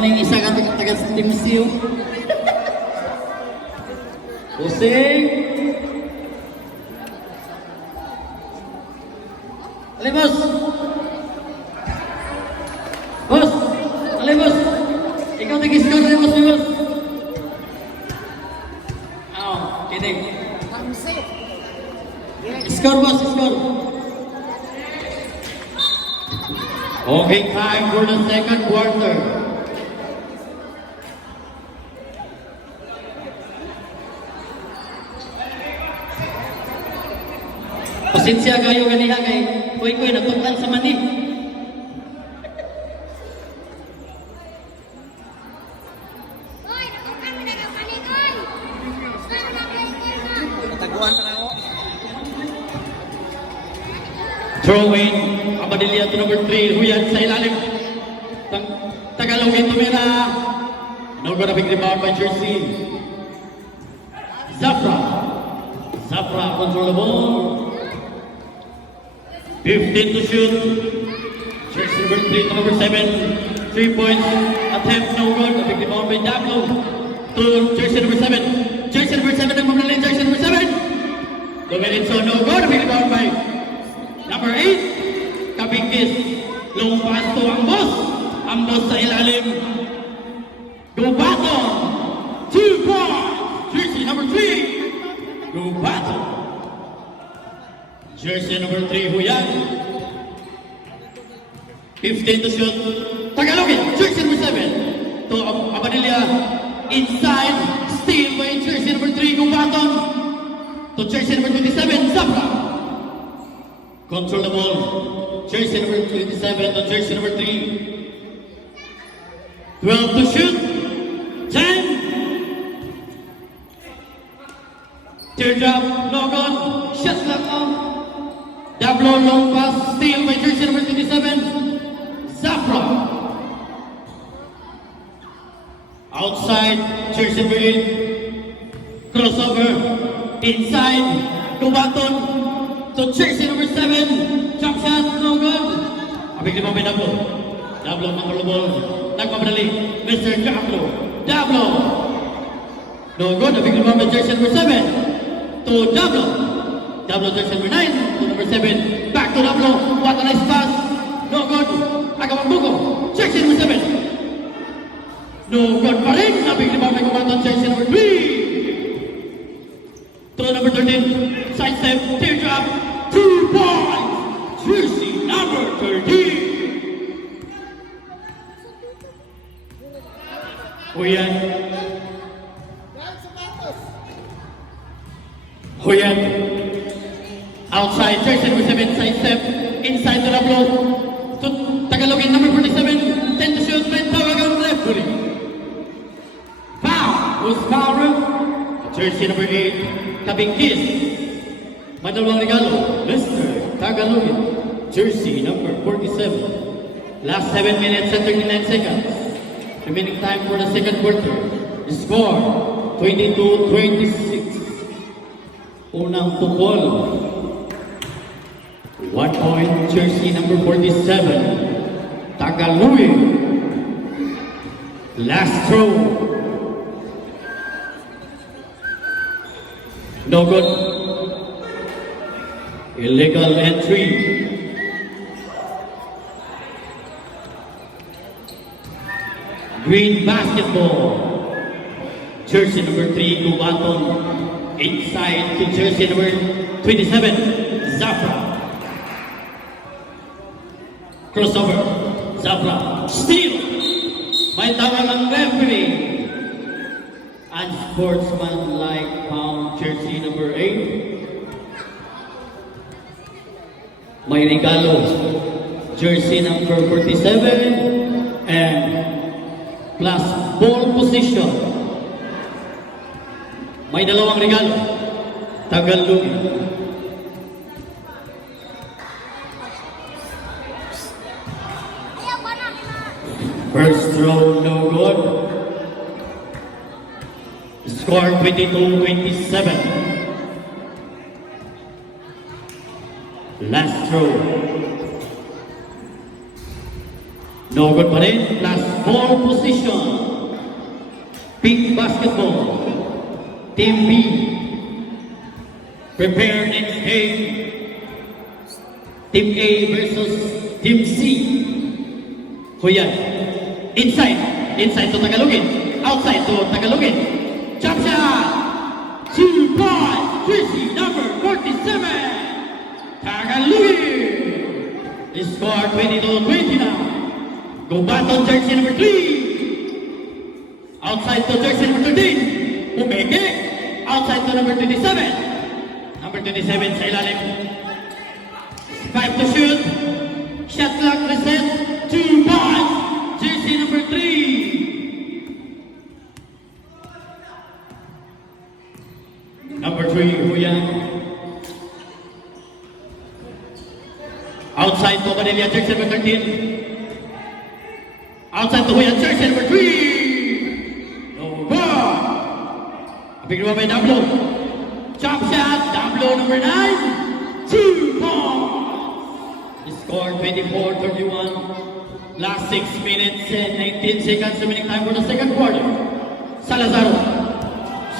na yung isa ka taga-Team Siyo. Pusing. Ali, boss. Boss. Ali, boss. Ikaw nag-score na, boss. Boss. Kidding. Score, boss. Score. Okay, time for the second quarter. Pasensya kayo ganiha kay kuy-kuy natukan sa mani. Oy, natukan mo na ng mani, oy! Saan na player na? Taguan na ako. Throwing, Abadilia to number 3, Huyan sa ilalim. Tagalogin tumira. No good, a big rebound by Jersey. Zafra. Zafra control the ball. 15 to shoot. Jersey number 3 to number 7. 3 points. Attempt no good. A big rebound by Dablo. To Jersey number 7. Jersey number 7 ang mamali. Jersey number 7. Dominate so no good. A big rebound by number 8. Kabingkis. Long pass to Ambos. Ambos sa ilalim. Gubato. 2 points. Jersey number 3. Gubato. Jersey number 3, Huyan. 15 to shoot. Tagalogin, jersey number 7. To Abadilia. Inside. Steal by jersey number 3, Gubaton. To jersey number 27, Zafra. Control the ball. Jersey number 27 to jersey number 3. 12 to shoot. 10. Teardrop, no good. Shot clock off. Dablo long pass, steal by jersey number 27, Zafra. Outside, jersey number 8, crossover, inside, Gubaton, to jersey number 7, jump shot, no good. Abig naman may Dablo. Dablo, makulubol, nagpapadali, Mr. Dablo. Dablo. No good, abig naman may jersey number 7, to Dablo. Dablo jersey number 9 to number 7. Back to Dablo. What a nice pass. No good. Agawambuko. Jersey number 7. No good pa rin. Nabigli pa may kumantan jersey number 3. To number 13. Side step. Teardrop. 2 points. Jersey number 13. Huyan. Huyan. Outside, jersey number 7, side step, inside to Dablo, to Tagalogin, number 47, 10 to shoot, may tawag ang referee. Foul, who's foul ref? Jersey number 8, Kabingkis. May dalawang regalo, Mr. Tagalogin, jersey number 47. Last 7 minutes and 39 seconds. Remaining time for the second quarter. The score, 22-26. Unang tukol. 1 point, jersey number 47, Tagalogin. Last throw. No good. Illegal entry. Green basketball. Jersey number 3, Gubaton. Inside to jersey number 27, Zafra. Crossover. Zafra. Steal. May tawag ang referee. Unsportsmanlike foul, jersey number 8. May regalo. Jersey number 47. And plus ball position. May dalawang regalo. Tagalogin. First throw, no good. Score 22-27. Last throw. No No good pa rin. Last ball position. Pink basketball. Team B. Prepare next game. Team A versus Team C. Huyan. Inside. Inside to Tagalogin. Outside to Tagalogin. Jump shot. 2 points. Jersey number 47. Tagalogin. The score 22-20 now. Go baton jersey number 3. Outside to jersey number 13. Umeke. Outside to number 27. Number 27 sa ilalim. 5 to shoot. Shot clock reset. 2 points. Jersey number 3. Number 3, Huyan. Outside to Manila, jersey number 13. Outside to Huyan, jersey number 3. Over. Big run by Dablo. Chop shot, Dablo number 9. 2 points. Score 24-31. Last 6 minutes and 19 seconds remaining time for the second quarter. Salazar.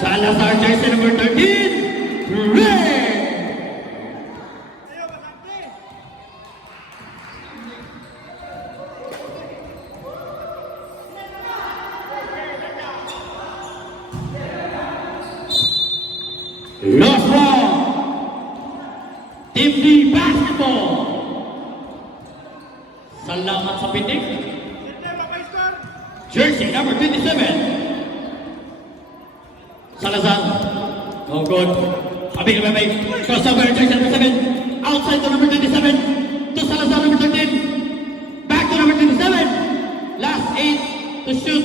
Salazar, jersey number 13. Red. Lost ball. Team D basketball. Salamat sa pitik. Jersey number 27. Salazar. No good. Abig. Crossover, jersey number 7. Outside to number 27. To Salazar number 13. Back to number 27. Last 8 to shoot.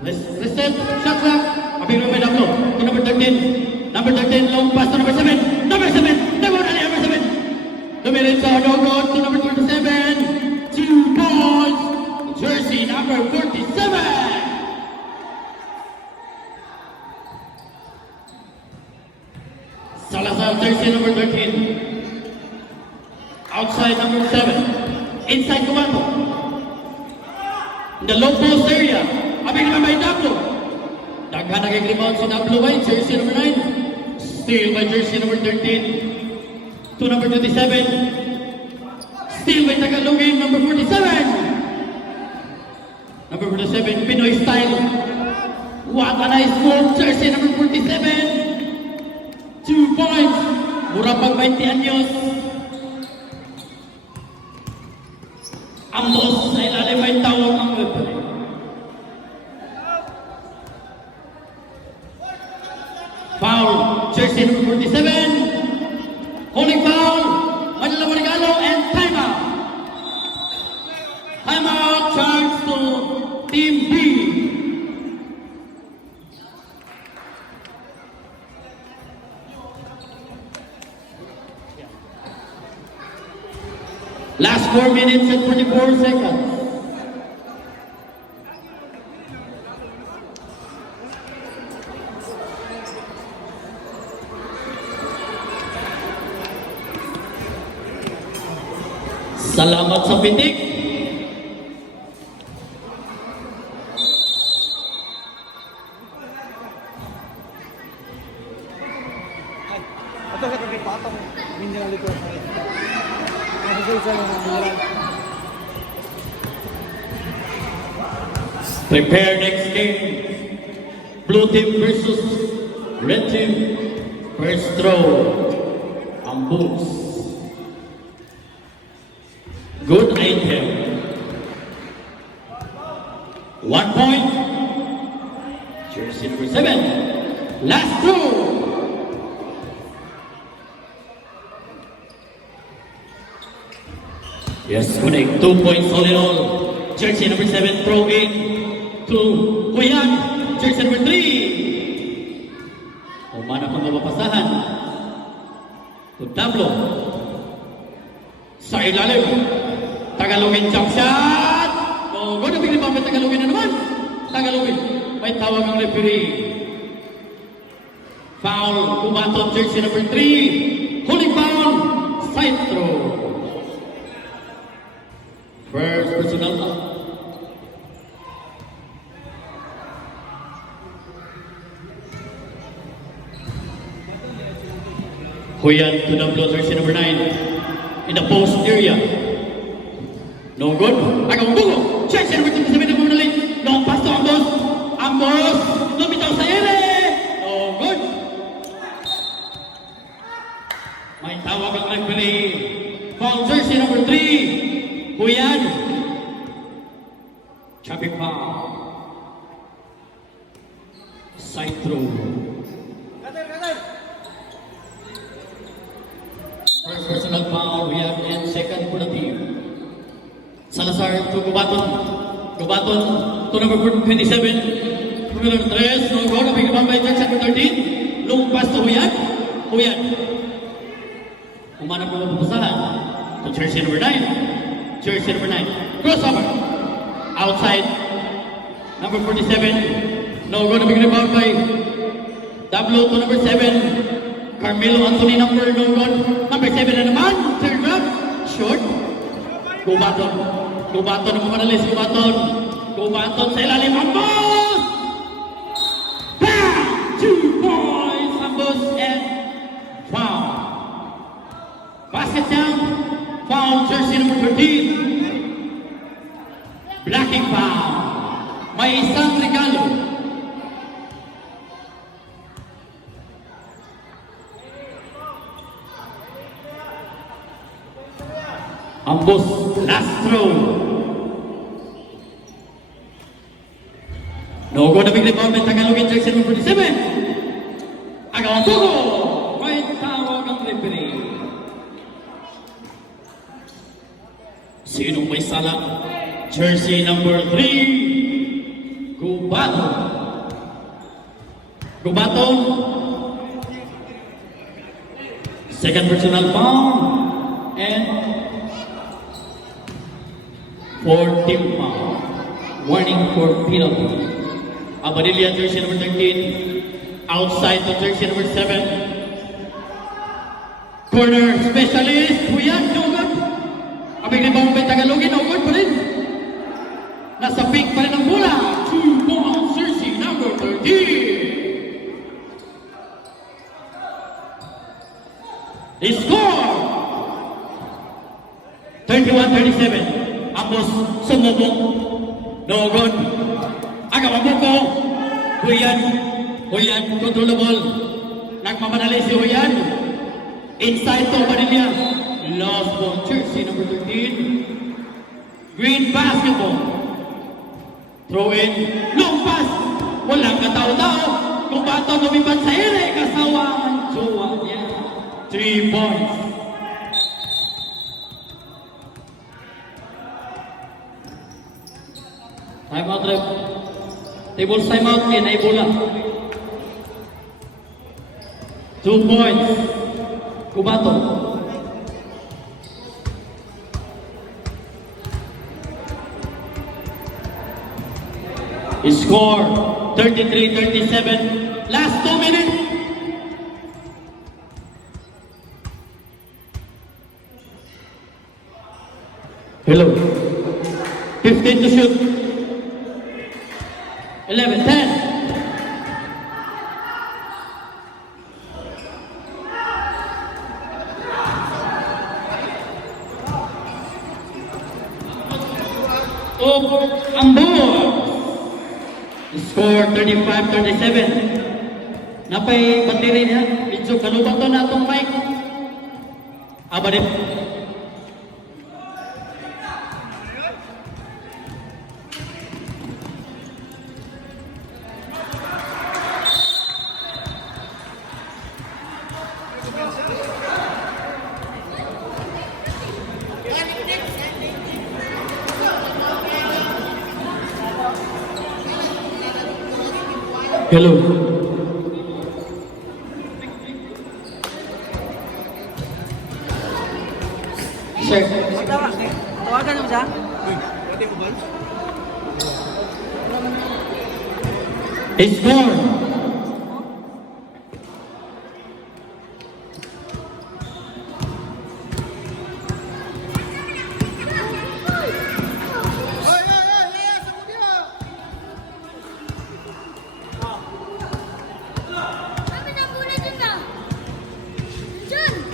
Reset. Shot clock. Abig Dablo. To number 13. Number 13, long pass to number 7. Number 7. Number 7. Dumirin sa no good to number 27. 2 points. Jersey number 47. Salazar, jersey number 13. Outside number 7. Inside Comando. In the low post area. Abing naman by Dablo. Daghan nag-rebound si Dablo by jersey number 9. Steal by jersey number 13. To number 27. Steal by Tagalogin, number 47. Number 47, Pinoy style. What a nice move, jersey number 47. 2 points. Mura pag 20 anyos. Ambos sa ilalim ay tawag ng referee. Foul, jersey number 47. Holding foul, Manila Regalo, and timeout. Timeout charge to Team B. Last 4 minutes and 24 seconds. Salamat sa pitik. Ito sa kami patong hindi na likod. Nasa Prepare next game. Blue team versus red team. First throw. Ambos. Good item. 1 point. Jersey number 7. Last throw. Yes, connect. 2 points all in all. Jersey number 7 throw in to Huyan. Jersey number 3. Umana pang mapapasahan. To Dablo. Sa ilalim. Tagalogin jump shot. Oh, good. Bigli pa Tagalogin na naman. Tagalogin. May tawag ang referee. Foul. Kumaton jersey number 3. Holding foul. Side throw. First personal Huyan to the blow, jersey number 9. In the post area. No good. Agaw bugo. Jersey number 27 na pumunali. Long pass to Ambos. Ambos. Lumitaw sa ere. No good. May tawag ang referee. Foul jersey number 3. Huyan. Traffic foul. Side throw. First personal foul, we have and second for the team. Salazar to Gubaton. Gubaton to number 27. Number 3, no goal. Nabigyan naman by jersey number 13. Long pass to Huyan. Huyan. Umanap na mapupusahan. To jersey number 9. Jersey number 9. Crossover. Outside. Number 47. No goal. Nabigyan naman by Dablo to number 7. Carmelo Anthony number no goal. Number 7 na naman. Third drop. Short. Gubaton. Gubaton na pumanalis. Gubaton. Gubaton sa ilalim. Ambos! Bam! 2 points. Ambos and foul. Basket down. Foul jersey number 13. Blocking foul. May isang regalo. Ambos last throw. No go na big rebound ng Tagalogin jersey number 47. Agaw ang bugo. May tawag ang referee. Sinong may sala? Jersey number 3. Gubaton. Gubaton. Second personal foul. And 4 team foul. Warning for penalty. Abadilla jersey number 13. Outside the jersey number 7. Corner specialist. Huyan, no good. Abig rebound by Tagalogin, no good pa rin. Nasa pink pa rin ang bola. 2 points jersey number 13. They score! 31-37. Ambos sumubok. No good. Agaw ang buko. Huyan. Huyan, control the ball. Nagmamadali si Huyan. Inside to Padilla. Lost ball, jersey number 13. Green basketball. Throw in. Long pass. Walang katao-tao. Kung bato lumipat sa ere, kasawa ang jowa niya. 3 points. Time out, ref. Table time out, ay bola. 2 points. Kubato. Score 33-37. Last 2 minutes. Hello. 15 to shoot. 11-10. Ambos. Score 35-37. Napay battery niya. Medyo kalubang to na itong mic. Abadip. Hello. Sir. Tawagan mo siya? Score. Kami na muna dun ba? Jun!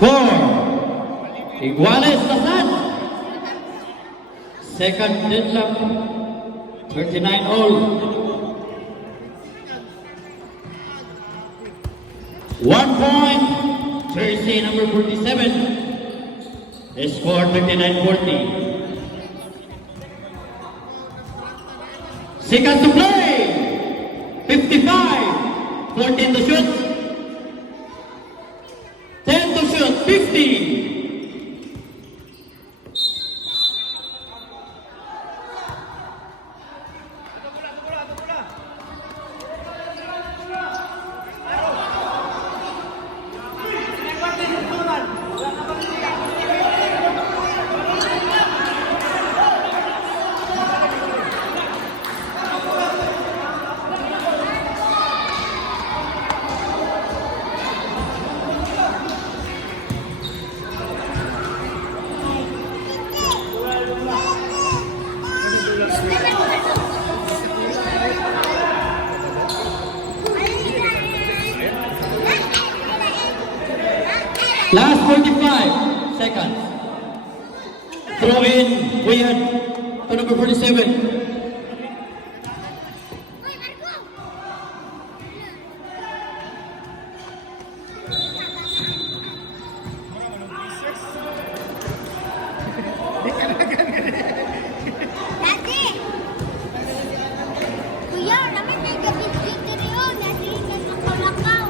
Four. Iguales Lasan. Second deadlock. 39 all. 1 point. Jersey number 47. The score 39-40. Seconds to play. 55. 14 to shoot. 10 to shoot. 50. Last 45 seconds. Throw in Kuyan to number 47. Dati! Kuya, naman may gabit-gabit yun. Nasihingan ng kalakaw.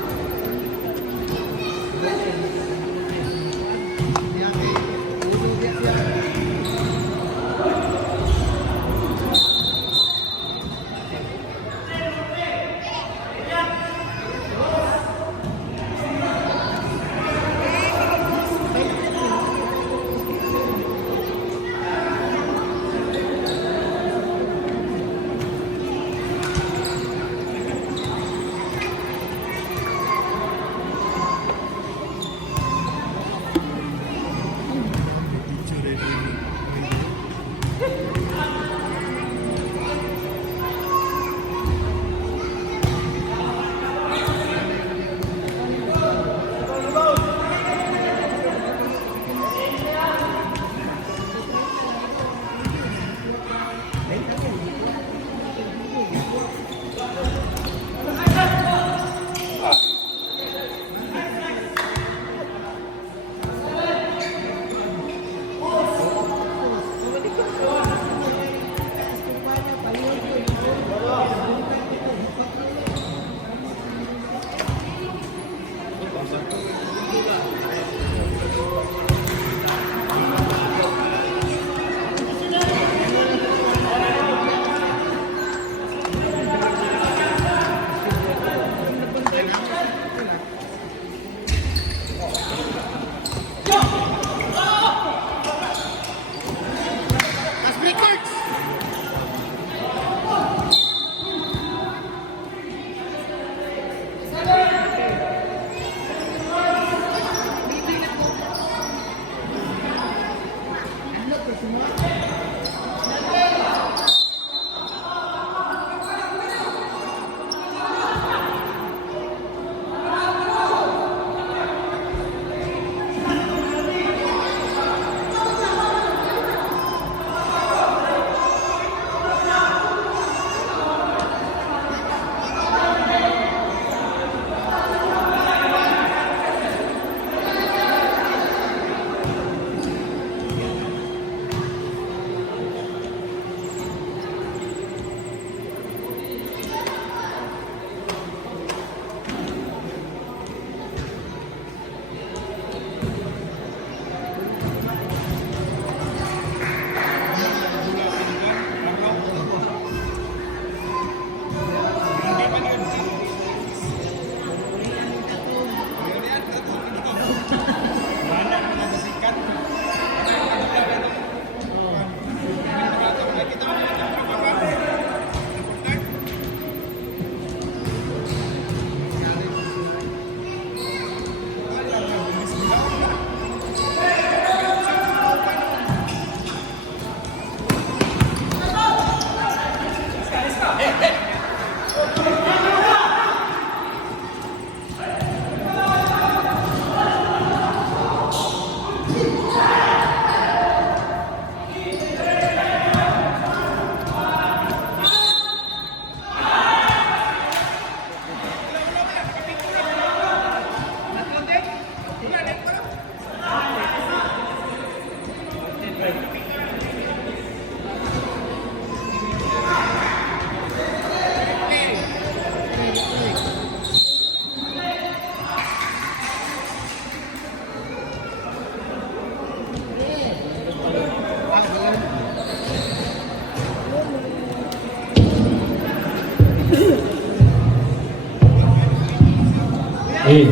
Eh.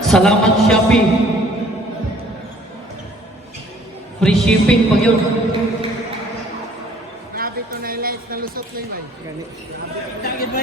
Salamat Shopee. Free shipping pag yun. Grabe ko na light na lusot na yun. Kagid ba?